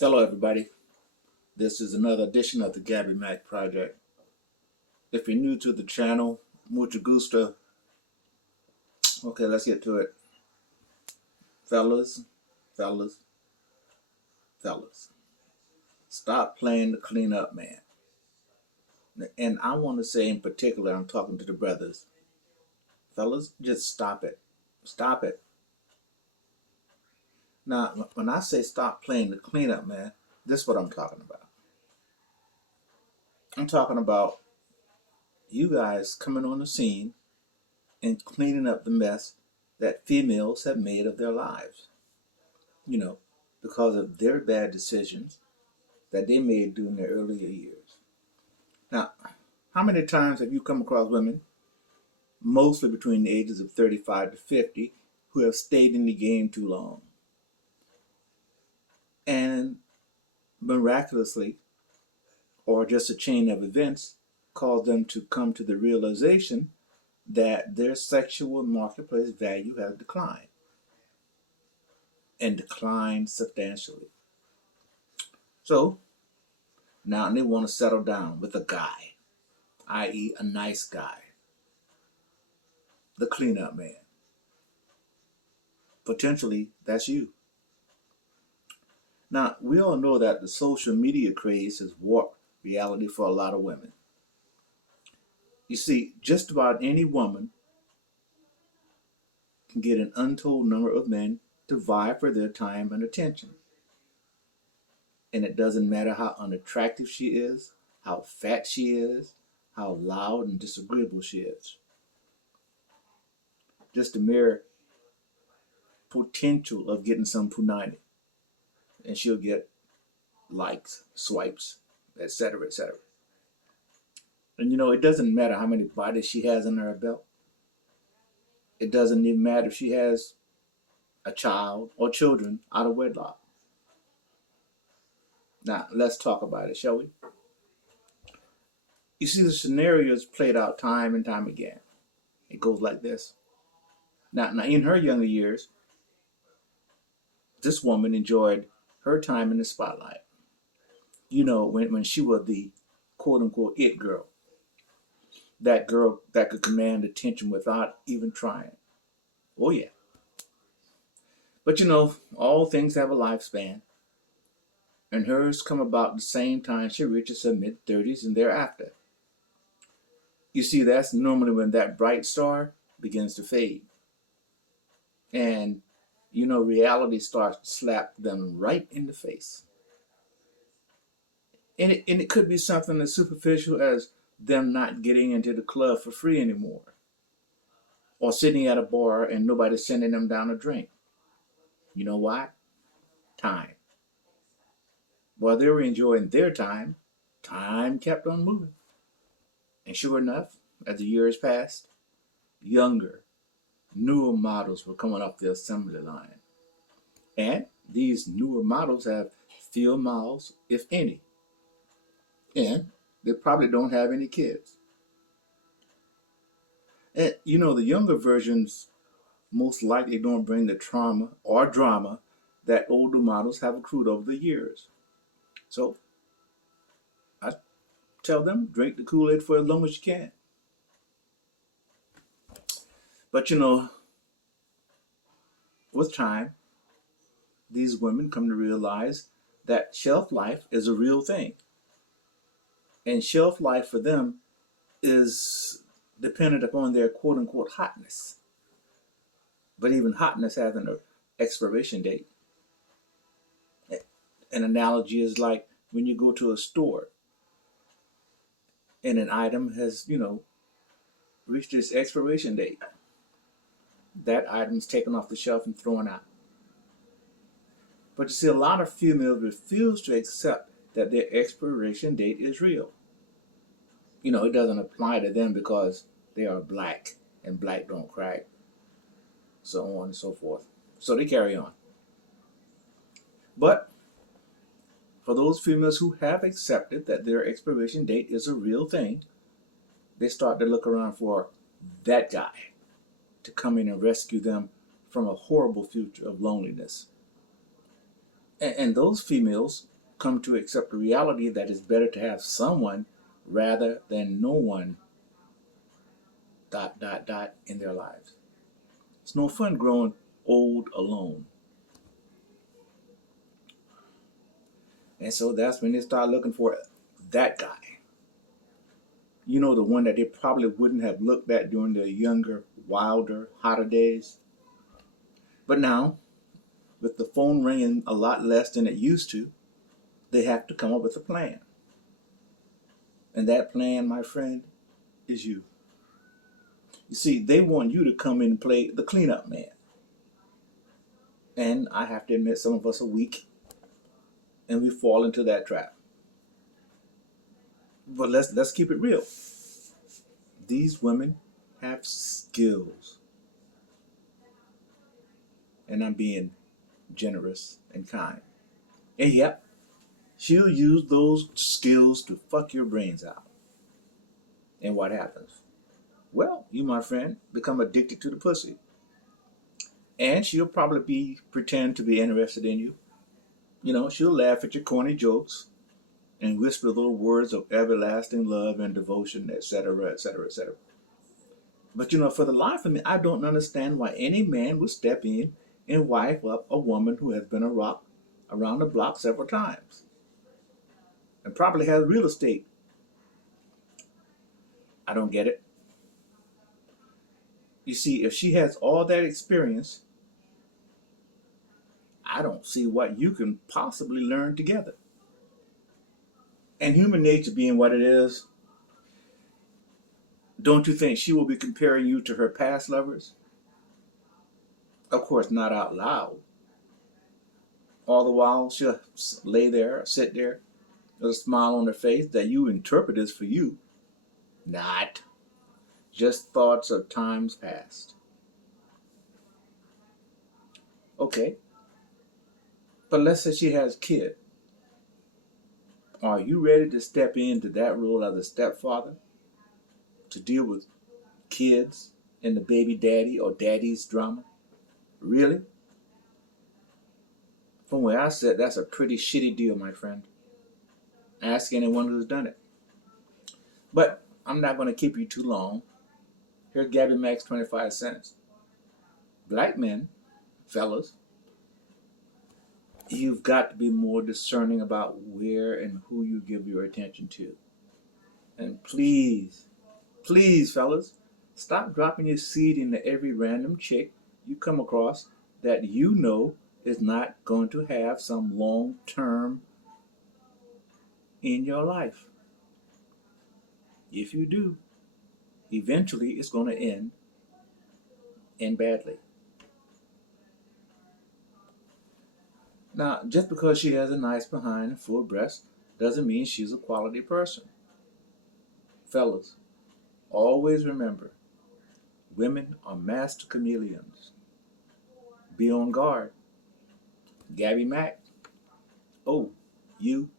Hello, everybody. This is another edition of the Gabby Mac Project. If you're new to the channel, mucho gusto. Okay, let's get to it. Fellas, fellas, fellas, stop playing the cleanup man. And I want to say in particular, I'm talking to the brothers. Fellas, just stop it. Stop it. Now, when I say stop playing the cleanup man, this is what I'm talking about. I'm talking about you guys coming on the scene and cleaning up the mess that females have made of their lives. You know, because of their bad decisions that they made during their earlier years. Now, how many times have you come across women, mostly between the ages of 35 to 50, who have stayed in the game too long? And miraculously, or just a chain of events, caused them to come to the realization that their sexual marketplace value has declined, and declined substantially. So now they want to settle down with a guy, i.e., a nice guy, the cleanup man. Potentially, that's you. Now, we all know that the social media craze has warped reality for a lot of women. You see, just about any woman can get an untold number of men to vie for their time and attention. And it doesn't matter how unattractive she is, how fat she is, how loud and disagreeable she is. Just the mere potential of getting some punani, and she'll get likes, swipes, etc., etc. And it doesn't matter how many bodies she has under her belt. It doesn't even matter if she has a child or children out of wedlock. Now, let's talk about it, shall we? You see, the scenario is played out time and time again. It goes like this. Now, in her younger years, this woman enjoyed her time in the spotlight. When she was the quote-unquote it girl. That girl that could command attention without even trying. Oh, yeah. But all things have a lifespan, and hers come about the same time she reaches her mid-30s and thereafter. You see, that's normally when that bright star begins to fade. And, reality starts to slap them right in the face. And it could be something as superficial as them not getting into the club for free anymore, or sitting at a bar and nobody sending them down a drink. You know why? Time. While they were enjoying their time, time kept on moving. And sure enough, as the years passed, younger, newer models were coming up the assembly line. And these newer models have fewer mouths, if any. And they probably don't have any kids. And the younger versions most likely don't bring the trauma or drama that older models have accrued over the years. So I tell them, drink the Kool-Aid for as long as you can. But with time, these women come to realize that shelf life is a real thing. And shelf life for them is dependent upon their quote unquote hotness. But even hotness has an expiration date. An analogy is like when you go to a store and an item has, reached its expiration date. That item is taken off the shelf and thrown out. But you see, a lot of females refuse to accept that their expiration date is real. It doesn't apply to them because they are black and black don't crack, so on and so forth. So they carry on. But for those females who have accepted that their expiration date is a real thing, they start to look around for that guy to come in and rescue them from a horrible future of loneliness. And those females come to accept the reality that it's better to have someone rather than no one, dot, dot, dot, in their lives. It's no fun growing old alone. And so that's when they start looking for that guy. You know, the one that they probably wouldn't have looked at during their younger, wilder, hotter days. But now, with the phone ringing a lot less than it used to, they have to come up with a plan. And that plan, my friend, is you. You see, they want you to come in and play the cleanup man. And I have to admit, some of us are weak and we fall into that trap. But let's keep it real. These women have skills. And I'm being generous and kind. And yep, she'll use those skills to fuck your brains out. And what happens? Well, you, my friend, become addicted to the pussy. And she'll probably pretend to be interested in you. You know, she'll laugh at your corny jokes and whisper little words of everlasting love and devotion, etc., etc., etc. But you know, for the life of me, I don't understand why any man would step in and wife up a woman who has been around the block several times and probably has real estate. I don't get it. You see, if she has all that experience, I don't see what you can possibly learn together. And human nature being what it is, don't you think she will be comparing you to her past lovers? Of course, not out loud. All the while, she'll lay there, or sit there, with a smile on her face that you interpret as for you. Not. Just thoughts of times past. Okay. But let's say she has a kid. Are you ready to step into that role as a stepfather? To deal with kids and the baby daddy or daddy's drama? Really? From where I sit, that's a pretty shitty deal, my friend. Ask anyone who's done it. But I'm not going to keep you too long. Here's Gabby Max 25 cents. Black men, fellas, you've got to be more discerning about where and who you give your attention to. And please, please, fellas, stop dropping your seed into every random chick you come across that you know is not going to have some long term in your life. If you do, eventually it's going to end badly. Now, just because she has a nice behind and full breast doesn't mean she's a quality person. Fellas, always remember, women are master chameleons. Be on guard. Gabby Mack. Oh, you